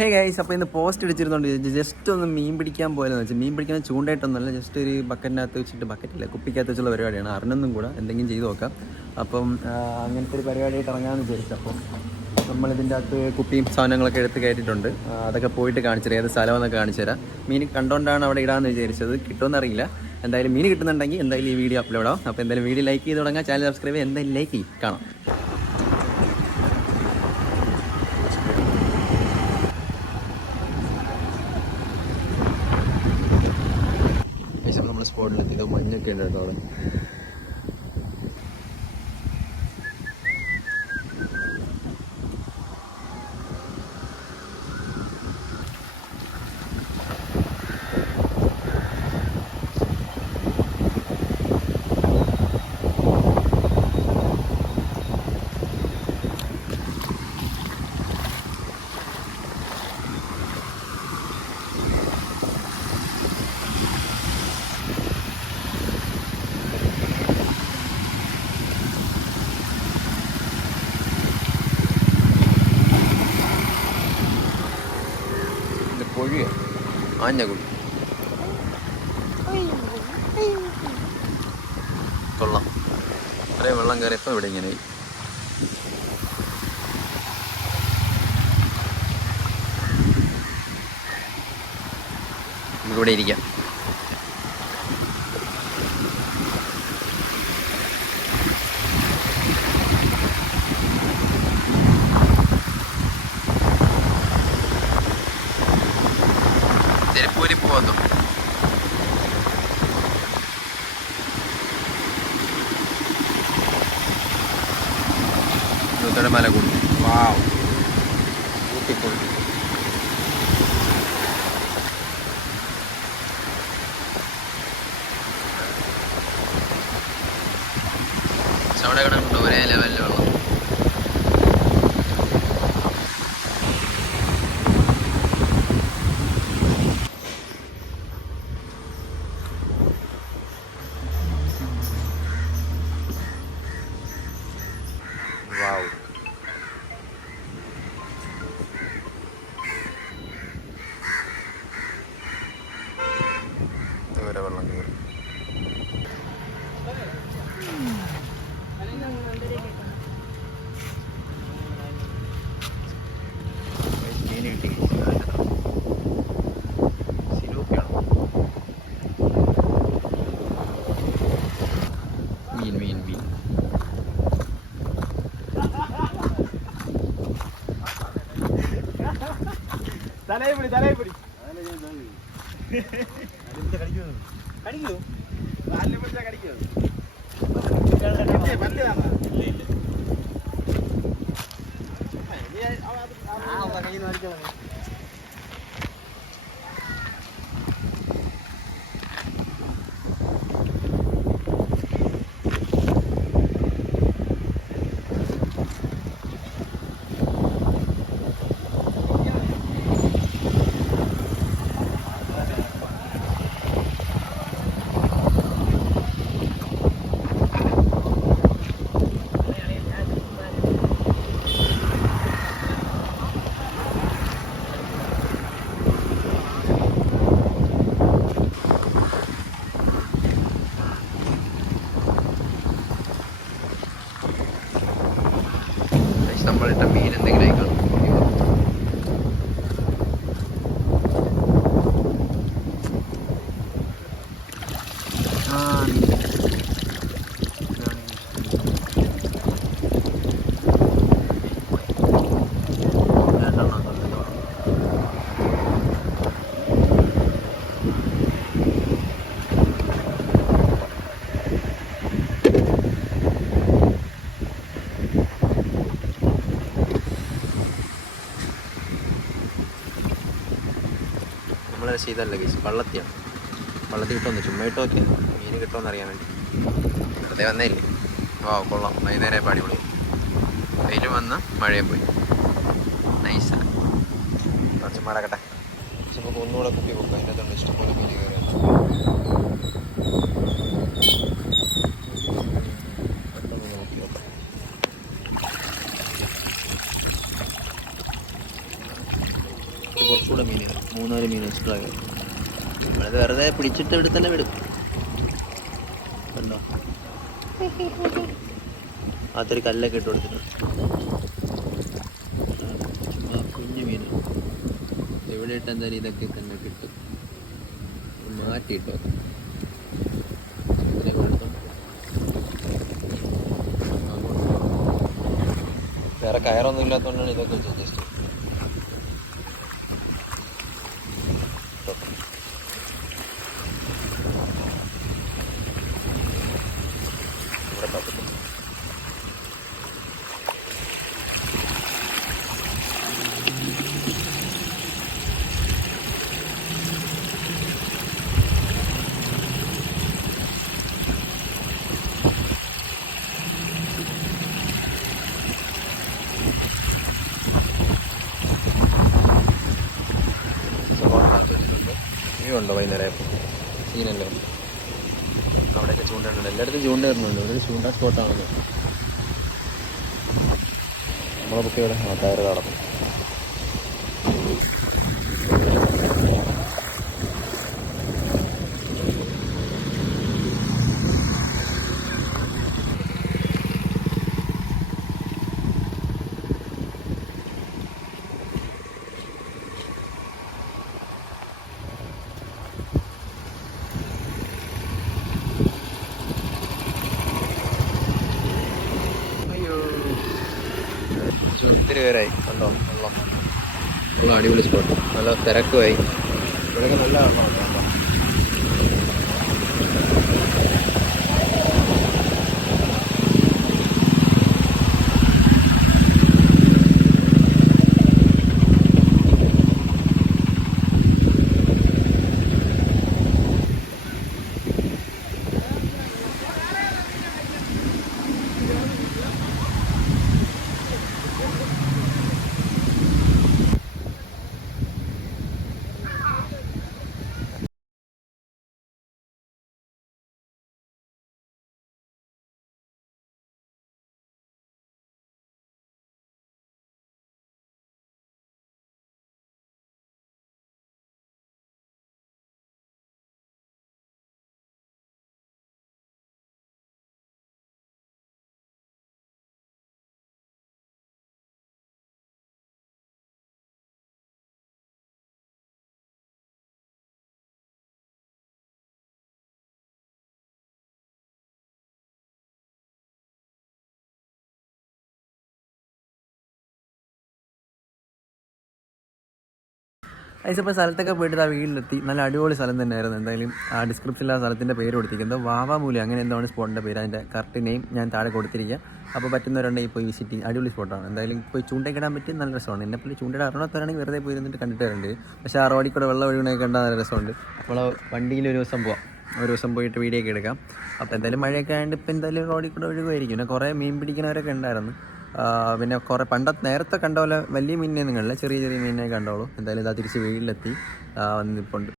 Hey guys, അപ്പോൾ ഇന്ന് post അടിച്ചിരുന്നുണ്ട്. Just ഒന്ന് മീൻ പിടിക്കാൻ പോയെന്ന് വെച്ചാൽ മീൻ പിടിക്കാൻ ചൂണ്ടായിട്ടൊന്നുമല്ല, ജസ്റ്റ് ഒരു ബക്കറ്റിനകത്ത് വെച്ചിട്ട്, ബക്കറ്റില്ല കുപ്പിക്കകത്ത് വെച്ചുള്ള പരിപാടിയാണ്. അറിഞ്ഞൊന്നും കൂടെ എന്തെങ്കിലും ചെയ്ത് നോക്കാം. അപ്പം അങ്ങനത്തെ ഒരു പരിപാടിയായിട്ട് ഇറങ്ങാമെന്ന് വിചാരിച്ചു. അപ്പം നമ്മളിതിൻ്റെ അകത്ത് കുപ്പിയും സാധനങ്ങളൊക്കെ എടുത്ത് കയറ്റിയിട്ടുണ്ട്. അതൊക്കെ പോയിട്ട് കാണിച്ചു തരാം, ഏത് സ്ഥലമെന്നൊക്കെ കാണിച്ചു തരാം. മീൻ കണ്ടുകൊണ്ടാണ് അവിടെ ഇടാമെന്ന് വിചാരിച്ചത്. കിട്ടുമെന്നറിയില്ല. എന്തായാലും മീൻ കിട്ടുന്നുണ്ടെങ്കിൽ എന്തായാലും ഈ വീഡിയോ അപ്ലോഡ് ആവും. അപ്പോൾ എന്തായാലും വീഡിയോ ലൈക്ക് ചെയ്ത് തുടങ്ങാം, ചാനൽ സബ്സ്ക്രൈബ് ചെയ്യുക, എന്തായാലും ലൈക്ക് ചെയ്യും. കാണാം. നമ്മൾ സ്പോട്ടിലെത്തി. ഇത് മഞ്ഞൊക്കെ ഉണ്ട് കേട്ടോ അവിടെ. പൊഴിയ ആഞ്ഞകുടി കൊള്ളാം. ഇത്രയും വെള്ളം കയറിയപ്പോൾ ഇവിടെ ഇങ്ങനെ ഇവിടെ ഇരിക്കാം. ചെരുപ്പൂരി പോകുന്നു. മല കൂടി. വാവ്, ബ്യൂട്ടിഫുൾ. അവിടെ കിടക്കുന്നുണ്ട് ഒരേ ലെവലിലുള്ള വാവ്. ഇതുവരെ വെള്ളം കയറി. മീൻ കിട്ടി. സിലോപ്പിയാണോ? മീൻ മീൻ മീൻ. തലയപ്പൊടി തലയപ്പൊടി കടിക്കൂ. നാലിനെ പിടിച്ചാൽ കടിക്കൂ. കയ്യിൽ നിന്ന് അടിക്കാൻ. നമ്മളിട്ട മീൻ എന്തെങ്കിലും ആയിക്കോളും. നമ്മളെ ചെയ്തല്ല ഗീസ്, വള്ളത്തിയാണ്. വള്ളത്തിൽ കിട്ടുമെന്ന് ചുമ്മാ ഇട്ട് നോക്കിയാൽ മീൻ കിട്ടുമെന്ന് അറിയാൻ വേണ്ടി വെറുതെ വന്നേയില്ലേ. വാ കൊള്ളാം. വൈകുന്നേരം അടിപൊളി. വെയിലും വന്ന് മഴയും പോയി. നൈസാണ്. കുറച്ച് മടക്കട്ടെ. നമുക്ക് ഒന്നുകൂടെ കുപ്പി പോക്കാം. അതിൻ്റെ അതുകൊണ്ട് ഇഷ്ടംപോലെ മീൻ കയറി. നോക്കി നോക്കാം. കൂടെ മീൻ കയറും, 3-4 മീൻ എക്സ്ട്രാ കയറും. നമ്മളത് വെറുതെ പിടിച്ചിട്ട് ഇവിടെ തന്നെ വിടും. കണ്ടോ, അതൊരു കല്ലൊക്കെ ഇട്ട് കൊടുത്തിട്ടുണ്ട്. ചുമ്മാ കുഞ്ഞു മീൻ എവിടെ ഇട്ട് എന്തായാലും ഇതൊക്കെ തന്നെ കിട്ടും. മാറ്റിയിട്ടോ വേറെ കയറൊന്നും ഇല്ലാത്തതുകൊണ്ടാണ് ഇതൊക്കെ ജസ്റ്റ് ഇവിടെ പറ്റും. ഉണ്ടോ വൈകുന്നേരം സീനല്ലേ? അവിടെയൊക്കെ ചൂണ്ടിട്ടുണ്ട്, എല്ലായിടത്തും ചൂണ്ട വരുന്നുണ്ട്. ഒരു ചൂണ്ട സ്പോട്ടാണല്ലോ. നമ്മളെ ബുക്ക് ഇവിടെ ടയർ കടന്നു. ഒത്തിരി പേരായി കണ്ടോ വെള്ളം. നല്ല അടിപൊളി സ്പോട്ട്, നല്ല തിരക്കുമായി. ഇവിടെയൊക്കെ നല്ല വെള്ളമാണ് കണ്ടോ. അതിപ്പോൾ സ്ഥലത്തൊക്കെ പോയിട്ട് ആ വീട്ടിലെത്തി. നല്ല അടിപൊളി സ്ഥലം തന്നെയായിരുന്നു. എന്തായാലും ആ ഡിസ്ക്രിപ്ഷനിൽ ആ സ്ഥലത്തിൻ്റെ പേര് കൊടുത്തിരിക്കുന്നത് വാവാമൂലി, അങ്ങനെ എന്താണ് സ്പോട്ടിൻ്റെ പേര്. അതിൻ്റെ കറക്റ്റ് നെയിം ഞാൻ താഴെ കൊടുത്തിരിക്കുക. അപ്പോൾ പറ്റുന്നവരുണ്ടെങ്കിൽ പോയി വിസിറ്റ് ചെയ്യും. അടിപൊളി സ്പോട്ടാണ്. എന്തായാലും പോയി ചൂണ്ടയിടാൻ പറ്റി നല്ല രസമാണ്. എന്നെപ്പോലെ ചൂണ്ടയുടെ അറിയാത്തവരാണെങ്കിൽ വെറുതെ പോയി ഇരുന്നിട്ട് കണ്ടിട്ട് വരേണ്ടത്. പക്ഷേ ആ റോഡിൽ കൂടെ വെള്ളം ഒഴുകണയൊക്കെ കണ്ടാൽ നല്ല രസമുണ്ട്. അപ്പോൾ വണ്ടിയിൽ ഒരു ദിവസം പോവാം, ഒരു ദിവസം പോയിട്ട് വീഡിയോ ഒക്കെ എടുക്കാം. അപ്പോൾ എന്തായാലും മഴയൊക്കെ ആയതുകൊണ്ട് ഇപ്പോൾ എന്തായാലും റോഡിൽ കൂടെ ഒഴുകുമായിരിക്കും. പിന്നെ കുറേ മീൻ പിടിക്കുന്നവരൊക്കെ ഉണ്ടായിരുന്നു. പിന്നെ കുറേ നേരത്തെ കണ്ട പോലെ വലിയ മീനിനെ ഒന്നും കണ്ടില്ല, ചെറിയ ചെറിയ മീനിനെ കണ്ടോളൂ. എന്തായാലും ഇതാ തിരിച്ച് വെയിലെത്തി വന്നിപ്പുണ്ട്.